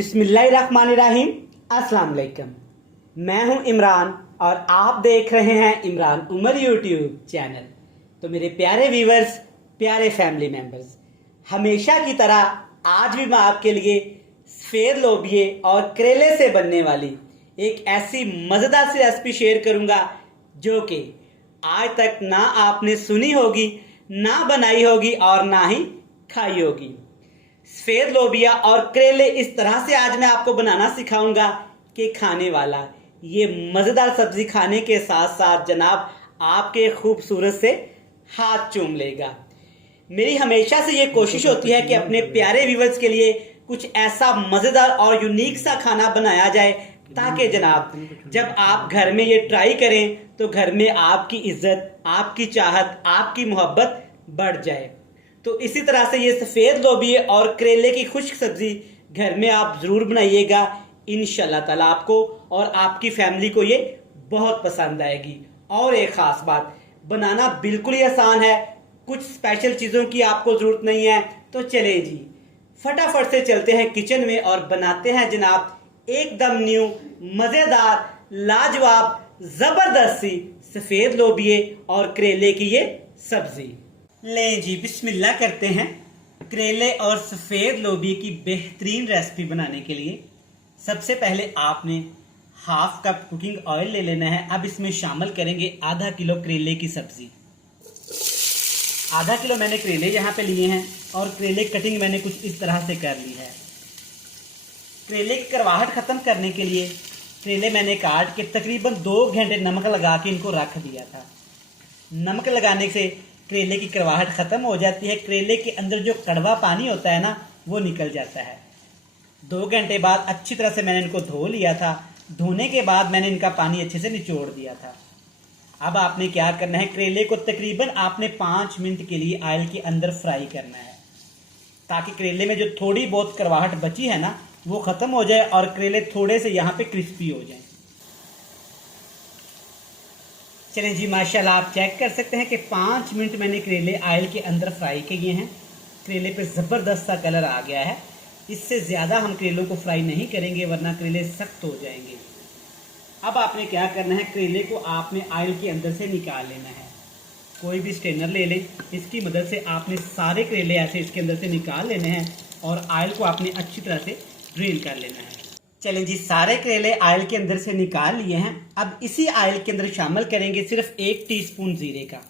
बिस्मिल्लाहिर्रहमानिर्रहीम। अस्सलाम वालेकुम। मैं हूं इमरान और आप देख रहे हैं इमरान उमर यूट्यूब चैनल। तो मेरे प्यारे व्यूवर्स, प्यारे फैमिली मेंबर्स, हमेशा की तरह आज भी मैं आपके लिए सफ़ेद लोबिये और करेले से बनने वाली एक ऐसी मज़ेदार सी रेसिपी शेयर करूंगा जो कि आज तक ना आपने सुनी होगी, ना बनाई होगी और ना ही खाई होगी। सफ़ेद लोबिया और करेले इस तरह से आज मैं आपको बनाना सिखाऊंगा कि खाने वाला ये मज़ेदार सब्जी खाने के साथ साथ जनाब आपके खूबसूरत से हाथ चूम लेगा। मेरी हमेशा से ये कोशिश होती है कि अपने प्यारे व्यूवर्स के लिए कुछ ऐसा मज़ेदार और यूनिक सा खाना बनाया जाए ताकि जनाब जब आप घर में ये ट्राई करें तो घर में आपकी इज्जत, आपकी चाहत, आपकी मोहब्बत बढ़ जाए। तो इसी तरह से ये सफ़ेद लोबिये और करेले की खुश्क सब्जी घर में आप ज़रूर बनाइएगा। इंशाल्लाह ताला आपको और आपकी फैमिली को ये बहुत पसंद आएगी। और एक ख़ास बात, बनाना बिल्कुल ही आसान है, कुछ स्पेशल चीज़ों की आपको ज़रूरत नहीं है। तो चलें जी, फटाफट से चलते हैं किचन में और बनाते हैं जनाब एकदम न्यू मज़ेदार लाजवाब ज़बरदस्त सी सफ़ेद लोबिये और करेले की ये सब्ज़ी। लें जी, बिस्मिल्लाह करते हैं। करेले और सफ़ेद लोबिये की बेहतरीन रेसिपी बनाने के लिए सबसे पहले आपने हाफ कप कुकिंग ऑयल ले लेना है। अब इसमें शामिल करेंगे आधा किलो करेले की सब्ज़ी। आधा किलो मैंने करेले यहाँ पे लिए हैं और करेले कटिंग मैंने कुछ इस तरह से कर ली है। करेले की करवाहट ख़त्म करने के लिए करेले मैंने काट के तकरीबन 2 घंटे नमक लगा के इनको रख दिया था। नमक लगाने से करेले की करवाहट ख़त्म हो जाती है, करेले के अंदर जो कड़वा पानी होता है ना वो निकल जाता है। 2 घंटे बाद अच्छी तरह से मैंने इनको धो लिया था। धोने के बाद मैंने इनका पानी अच्छे से निचोड़ दिया था। अब आपने क्या करना है, करेले को तकरीबन आपने 5 मिनट के लिए ऑयल के अंदर फ्राई करना है ताकि करेले में जो थोड़ी बहुत करवाहट बची है ना वो ख़त्म हो जाए और करेले थोड़े से यहाँ पे क्रिस्पी हो जाए। चलें जी, माशाल्लाह आप चेक कर सकते हैं कि 5 मिनट मैंने करेले ऑयल के अंदर फ्राई किए हैं। करेले पे ज़बरदस्त सा कलर आ गया है। इससे ज़्यादा हम करेलों को फ्राई नहीं करेंगे वरना करेले सख्त हो जाएंगे। अब आपने क्या करना है, करेले को आपने ऑयल के अंदर से निकाल लेना है। कोई भी स्ट्रेनर ले लें, इसकी मदद से आपने सारे करेले ऐसे इसके अंदर से निकाल लेने हैं और ऑयल को आपने अच्छी तरह से ड्रेन कर लेना है। चलें जी, सारे करेले ऑयल के अंदर से निकाल लिए हैं। अब इसी ऑयल के अंदर शामिल करेंगे सिर्फ 1 टीस्पून जीरे का।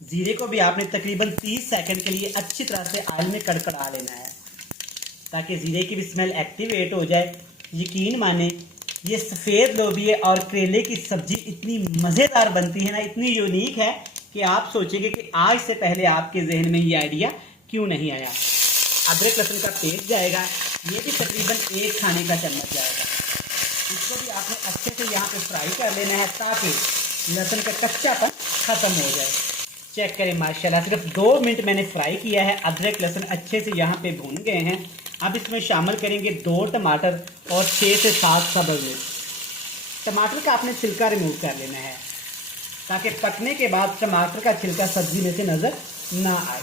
जीरे को भी आपने तकरीबन 30 सेकंड के लिए अच्छी तरह से ऑयल में कड़कड़ा लेना है ताकि जीरे की भी स्मेल एक्टिवेट हो जाए। यकीन माने ये सफ़ेद लोबिये और करेले की सब्जी इतनी मज़ेदार बनती है ना, इतनी यूनिक है कि आप सोचेंगे कि आज से पहले आपके जहन में ये आइडिया क्यों नहीं आया। अदरक लहसुन का पेस्ट जाएगा, ये भी तकरीबन 1 खाने का चम्मच जाएगा। इसको भी आपने अच्छे से यहाँ पे फ्राई कर लेना है ताकि लहसुन का कच्चापन ख़त्म हो जाए। चेक करें माशाल्लाह, सिर्फ 2 मिनट मैंने फ्राई किया है। अदरक लहसुन अच्छे से यहाँ पे भून गए हैं। अब इसमें शामिल करेंगे 2 टमाटर और 6 से 7 सब्ज़ मिर्च। टमाटर का आपने छिलका रिमूव कर लेना है ताकि पकने के बाद टमाटर का छिलका सब्जी में से नज़र ना आए।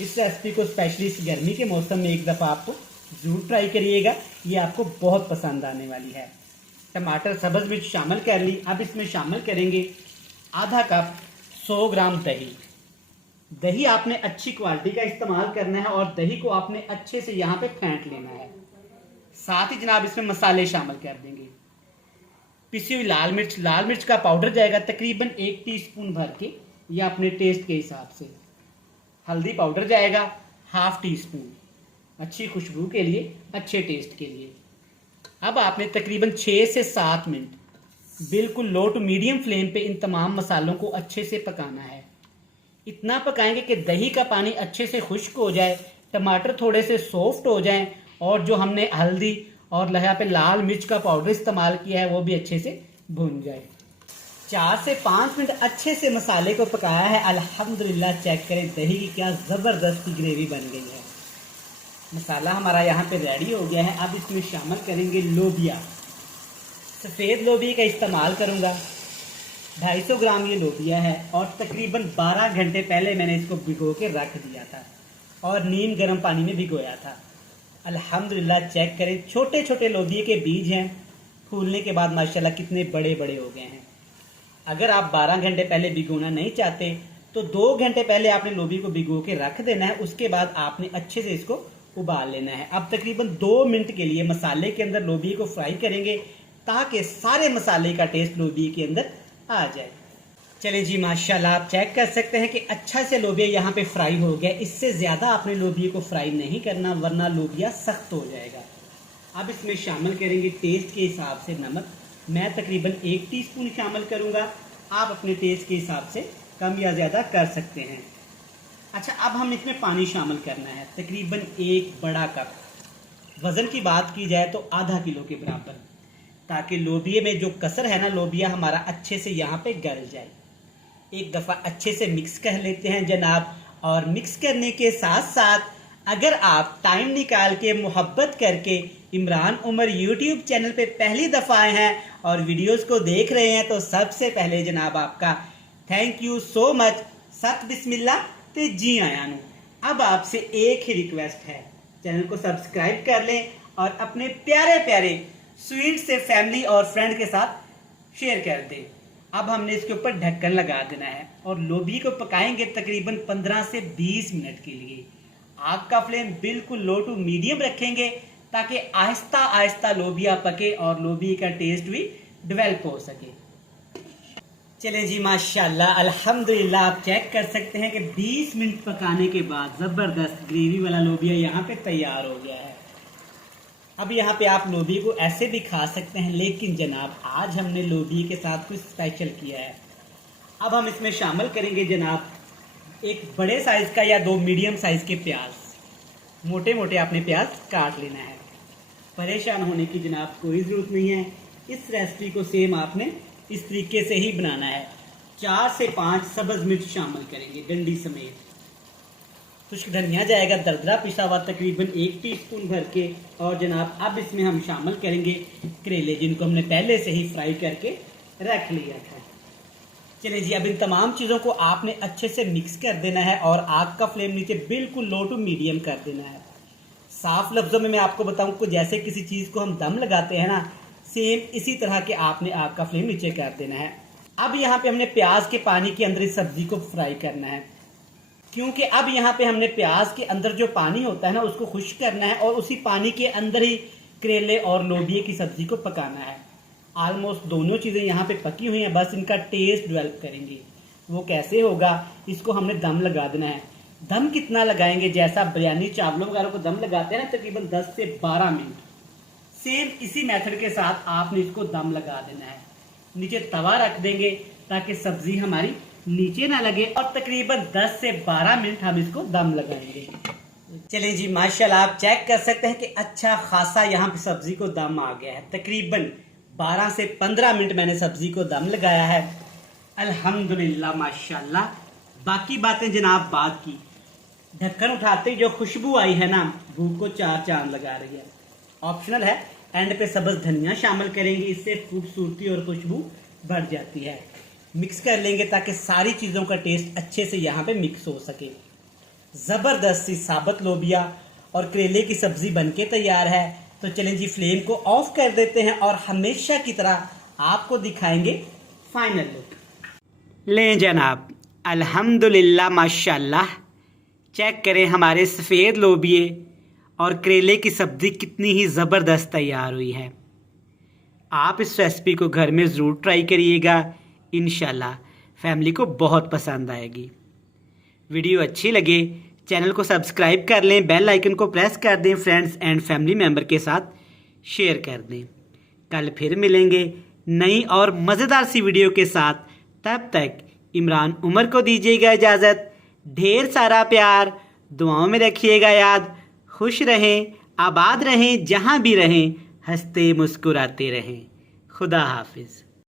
इस रेसिपी को स्पेशली इस गर्मी के मौसम में एक दफ़ा आपको ज़रूर ट्राई करिएगा, ये आपको बहुत पसंद आने वाली है। टमाटर, सब्ज़ मिर्च शामिल कर ली। अब इसमें शामिल करेंगे आधा कप 100 ग्राम दही। दही आपने अच्छी क्वालिटी का इस्तेमाल करना है और दही को आपने अच्छे से यहाँ पे फेंट लेना है। साथ ही जनाब इसमें मसाले शामिल कर देंगे। पिसी हुई लाल मिर्च का पाउडर जाएगा तकरीबन 1 टीस्पून भर के या अपने टेस्ट के हिसाब से। हल्दी पाउडर जाएगा ½ टीस्पून, अच्छी खुशबू के लिए, अच्छे टेस्ट के लिए। अब आपने तकरीबन 6 से 7 मिनट बिल्कुल लो टू मीडियम फ्लेम पे इन तमाम मसालों को अच्छे से पकाना है। इतना पकाएंगे कि दही का पानी अच्छे से खुश्क हो जाए, टमाटर थोड़े से सॉफ्ट हो जाएं और जो हमने हल्दी और यहाँ पे लाल मिर्च का पाउडर इस्तेमाल किया है वो भी अच्छे से भून जाए। 4 से 5 मिनट अच्छे से मसाले को पकाया है। अल्हम्दुलिल्लाह, चेक करें दही की क्या ज़बरदस्त ग्रेवी बन गई है। मसाला हमारा यहाँ पे रेडी हो गया है। अब इसमें शामिल करेंगे लोबिया। सफ़ेद लोबिया का इस्तेमाल करूँगा। 250 ग्राम ये लोबिया है और तकरीबन 12 घंटे पहले मैंने इसको भिगो के रख दिया था और नीम गर्म पानी में भिगोया था। अल्हम्दुलिल्लाह चेक करें, छोटे छोटे लोबिये के बीज हैं, फूलने के बाद माशाल्लाह कितने बड़े बड़े हो गए हैं। अगर आप 12 घंटे पहले भिगोना नहीं चाहते तो 2 घंटे पहले आपने लोबिये को भिगो के रख देना है, उसके बाद आपने अच्छे से इसको उबाल लेना है। अब तकरीबन 2 मिनट के लिए मसाले के अंदर लोबिये को फ्राई करेंगे ताकि सारे मसाले का टेस्ट लोबिये के अंदर आ जाए। चलिए जी माशाल्लाह आप चेक कर सकते हैं कि अच्छा से लोबिया यहाँ पे फ्राई हो गया। इससे ज़्यादा आपने लोबिये को फ्राई नहीं करना वरना लोबिया सख्त हो जाएगा। अब इसमें शामिल करेंगे टेस्ट के हिसाब से नमक। मैं तकरीबन 1 टीस्पून शामिल करूँगा, आप अपने टेस्ट के हिसाब से कम या ज़्यादा कर सकते हैं। अच्छा, अब हम इसमें पानी शामिल करना है, तकरीबन 1 बड़ा कप। वज़न की बात की जाए तो आधा किलो के बराबर, ताकि लोबिये में जो कसर है ना, लोबिया हमारा अच्छे से यहाँ पे गल जाए। एक दफ़ा अच्छे से मिक्स कर लेते हैं जनाब। और मिक्स करने के साथ साथ अगर आप टाइम निकाल के मोहब्बत करके इमरान उमर यूट्यूब चैनल पे पहली दफ़ा आए हैं और वीडियोस को देख रहे हैं तो सबसे पहले जनाब आपका थैंक यू सो मच। सत बिस्मिल्लाह ते जी आया नू। अब आपसे एक ही रिक्वेस्ट है, चैनल को सब्सक्राइब कर लें और अपने प्यारे प्यारे स्वीट से फैमिली और फ्रेंड के साथ शेयर कर दें। अब हमने इसके ऊपर ढक्कन लगा देना है और लोबिये को पकाएंगे तकरीबन 15 से 20 मिनट के लिए। आग का फ्लेम बिल्कुल लो टू मीडियम रखेंगे ताकि आहिस्ता आहिस्ता लोबिया पके और लोबिये का टेस्ट भी डेवलप हो सके। चलें जी माशाल्लाह अल्हम्दुलिल्लाह आप चेक कर सकते हैं कि 20 मिनट पकाने के बाद ज़बरदस्त ग्रेवी वाला लोबिया यहाँ पे तैयार हो गया है। अब यहाँ पे आप लोबिये को ऐसे भी खा सकते हैं, लेकिन जनाब आज हमने लोबिये के साथ कुछ स्पेशल किया है। अब हम इसमें शामिल करेंगे जनाब 1 बड़े साइज़ का या 2 मीडियम साइज़ के प्याज। मोटे मोटे आपने प्याज काट लेना है। परेशान होने की जनाब कोई ज़रूरत नहीं है। इस रेसिपी को सेम आपने इस तरीके से ही बनाना है। 4 से 5 सब्ज़ मिर्च शामिल करेंगे डंडी समेत। खुश्क धनिया जाएगा दरदरा पिसा हुआ तकरीबन 1 टीस्पून भर के। और जनाब अब इसमें हम शामिल करेंगे करेले, जिनको हमने पहले से ही फ्राई करके रख लिया था। चलिए जी, अब इन तमाम चीज़ों को आपने अच्छे से मिक्स कर देना है और आग का फ्लेम नीचे बिल्कुल लो टू मीडियम कर देना है। साफ लफ्ज़ों में मैं आपको बताऊं कि जैसे किसी चीज़ को हम दम लगाते हैं ना, सेम इसी तरह के आपने आग का फ्लेम नीचे कर देना है। अब यहाँ पे हमने प्याज के पानी के अंदर इस सब्जी को फ्राई करना है, क्योंकि अब यहाँ पे हमने प्याज के अंदर जो पानी होता है ना उसको खुश्क करना है और उसी पानी के अंदर ही करेले और लोबिये की सब्जी को पकाना है। ऑलमोस्ट दोनों चीज़ें यहाँ पे पकी हुई हैं, बस इनका टेस्ट डेवलप करेंगे। वो कैसे होगा, इसको हमने दम लगा देना है। दम कितना लगाएंगे, जैसा बिरयानी चावलों वगैरह को दम लगाते हैं ना, तकरीबन 10 से 12 मिनट। सेम इसी मेथड के साथ आपने इसको दम लगा देना है। नीचे तवा रख देंगे ताकि सब्जी हमारी नीचे ना लगे और तकरीबन 10 से 12 मिनट हम इसको दम लगाएंगे। चलिए जी माशाल्लाह आप चेक कर सकते हैं कि अच्छा खासा यहाँ पे सब्जी को दम आ गया है। तकरीबन 12 से 15 मिनट मैंने सब्जी को दम लगाया है। अल्हम्दुलिल्लाह माशाल्लाह। बाकी बातें जनाब बात की, ढक्कन उठाते ही जो खुशबू आई है ना, भूख को 4 चांद लगा रही है। ऑप्शनल है, एंड पे सब्ज़ धनिया शामिल करेंगे, इससे खूबसूरती और खुशबू बढ़ जाती है। मिक्स कर लेंगे ताकि सारी चीज़ों का टेस्ट अच्छे से यहाँ पे मिक्स हो सके। ज़बरदस्त सी साबुत लोबिया और करेले की सब्ज़ी बनके तैयार है। तो चलें जी फ्लेम को ऑफ कर देते हैं और हमेशा की तरह आपको दिखाएंगे फाइनल लुक। लें जनाब अल्हम्दुलिल्लाह माशाल्लाह। चेक करें हमारे सफ़ेद लोबिये और करेले की सब्ज़ी कितनी ही ज़बरदस्त तैयार हुई है। आप इस रेसिपी को घर में ज़रूर ट्राई करिएगा, इंशाल्लाह फैमिली को बहुत पसंद आएगी। वीडियो अच्छी लगे चैनल को सब्सक्राइब कर लें, बेल आइकन को प्रेस कर दें, फ्रेंड्स एंड फैमिली मेम्बर के साथ शेयर कर दें। कल फिर मिलेंगे नई और मज़ेदार सी वीडियो के साथ। तब तक इमरान उमर को दीजिएगा इजाज़त। ढेर सारा प्यार, दुआओं में रखिएगा याद। खुश रहें, आबाद रहें, जहाँ भी रहें हंसते मुस्कुराते रहें। खुदा हाफिज़।